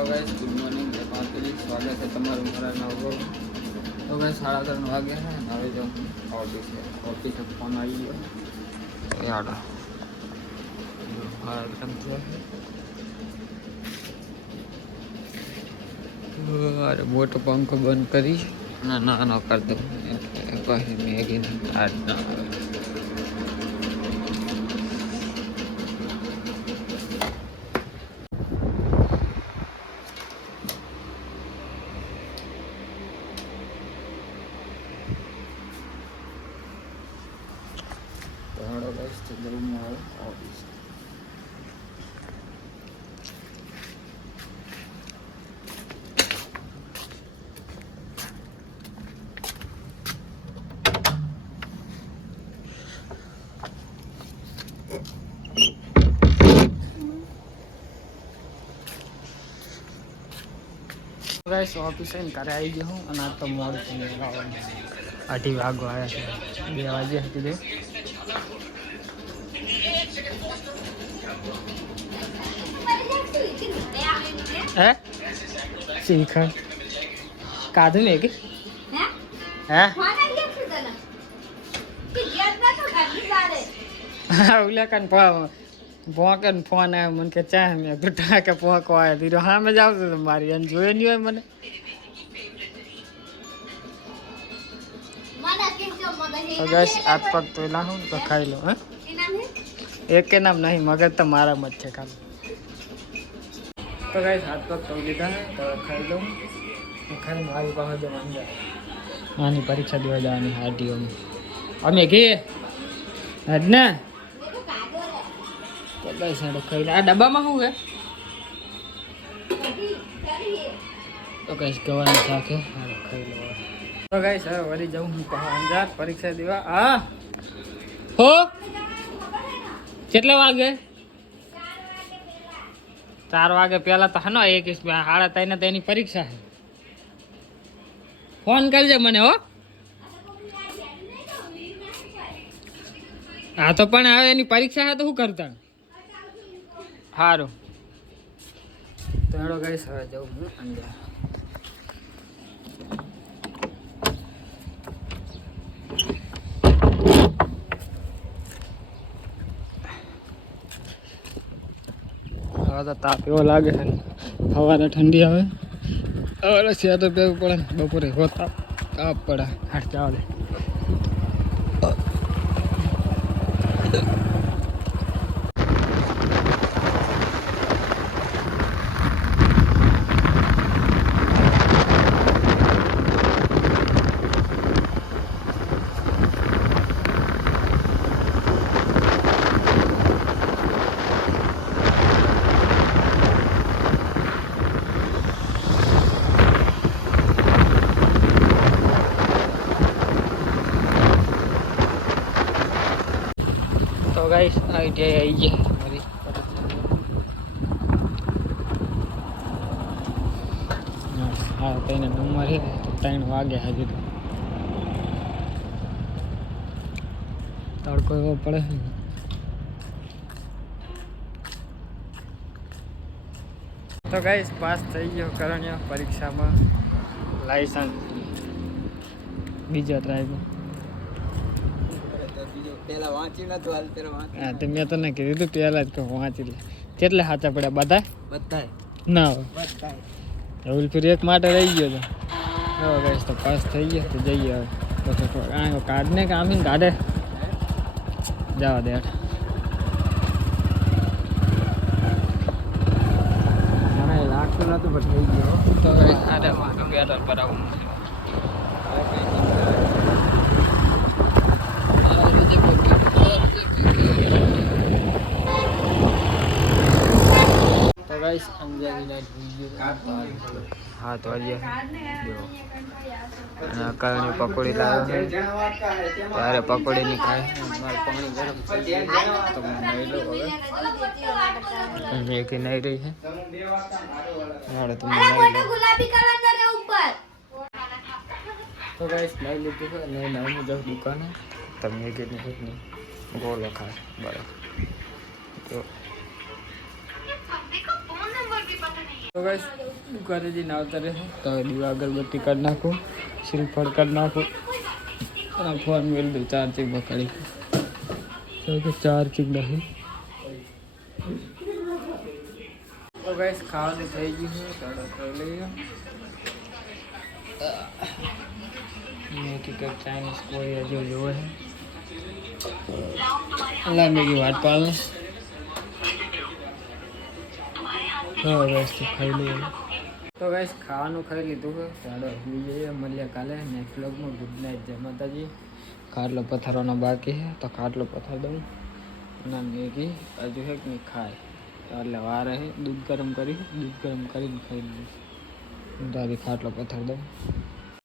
Hello guys, good morning. જય માતાજી. સ્વાગત છે તમારું મારા નવા વ્લોગ. તો ગાઈસ 3:30 વાગ્યા છે. હવે જો ઓફિસે ફોન આવી ગયો. યાર અરે મોટો પંખો બંધ કરી નાનો કરી દઉં પછી મેગી આજ ના આવે. તો ગાઈસ ચંદ્રમાં આવે ઓફિસ. ગાઈસ ઓફિસ આવીને ઘરે આવી ગયો હું અને આ તો મોડું થઈ ગયું. 8 વાગવા આવ્યા છે, 2 વાગ્યા સુધી. હે શીખણ કાધું મેં કે હે ઉલ્યા ભોંકે ફોન આવ્યો મને કે ચા મેં ગુટા કે પોકો આવ્યો દીધો હા મેં જાઉં છું મારી એને જોયો નહીં હોય મને. તો ગેસ હાથ પગ તો લાવું તો ખાઈ લો. હે એક કે નામ નહીં, મગજ તો મારામાં જ છે ખાલી. તો ગેસ હાથ પગ તો લીધા તો ખાઈ લઉં. ખાઈ મારી પાસે જવાનું જાય, આની પરીક્ષા દેવા જવાની હાટીઓની અમે ઘે હજ ને. તો ગેસ હેડો ખાઈ લે. આ ડબ્બામાં શું હે? તો ગેસ ગવાની શાક હે, ખાઈ લો. તો ગેસ હવે વળી જાઉં હું અંજાર પરીક્ષા દેવા. હા હો કેટલા વાગે? 4 વાગે પહેલા તો હનો 1:30 તેની પરીક્ષા છે. ફોન કરજે મને હો. હા તો પણ હવે એની પરીક્ષા છે તો શું કરતા? સારું તો હેડો ગાઈસ હવે જાઉં હું અંજાર. હવે તો તાપ એવો લાગે છે, સવારે ઠંડી આવે હવે શિયા તો પેવું પડે ને, બપોરે હો તાપ પડે. હાથ જવા દે. તો ગાઈસ આવી ગયા મારી હા કઈને નંબર છે તો 3 વાગ્યા હજી તો તડકો એવો પડે છે. તો ગાઈસ પાસ થઈ ગયો કરણ્ય પરીક્ષામાં, લાયસન્સ બીજો ટ્રાયમાં. પેલા વાંચી નતું હાલ પેલા વાંચી. હા તો મેં તને કીધું તું પેલા જ કે વાંચી લે. કેટલે સાચા પડ્યા? બધા ના હોય ઉલપુર એક માટે રહી ગયો તો. હવે ગાઈસ તો પાસ થઈ ગયો તો જઈએ હવે. પછી કાઢને કે આમીને કાઢે જવા દે. મને લાગતું નતું પણ થઈ ગયો. તો ગાઈસ આડે મારો પેટ્રોલ ભરાવું છે. તો ગાઈસ અંજારી લાઈટ વિડિયો હા તો આજે કરણી પકોડી લાવ્યો છે. ત્યારે પકોડી ની ખાય પાણી ગરમ તો નહીં લો. હવે મેગી નહીં રહી છે. તો ગાઈસ લઈ લીધું છે અને નાનું જાઉં દુકાને તો મેગી ની ગોળ ખાય બરાબર. તો તો ગાઈસ ઘરે જઈને આવતા રહેશે તો દીવા અગરબત્તી કરી નાખું, શ્રીફળ કરી નાખું અને ફોન મેળ દઉં ચાર્જિંગ પકડી તો ચાર્જિંગ નહીં. તો ગાઈસ ખાવાનું થઈ ગયું છે તો ખાઈ લઈએ. મેગી કંઈક ચાઇનીઝ કોરિયા જેવું જોવે છે. અલા મેગી વાત પાડે. હા ગાઈસ તો ખાઈ લઈએ. તો ગાઈસ ખાવાનું ખાઈ લીધું છે. ચાલો બીજે મળીએ કાલે નેક્સ્ટ વ્લોગમાં. ગુડ નાઇટ, જય માતાજી. ખાટલો પથારવાનો બાકી છે તો ખાટલો પથાર દઉં અને મેગી હજુ છે કે ખાય એટલે વાર છે. દૂધ ગરમ કરીને ખાઈ લઈશ. દાદી ખાટલો પથાર દઉં.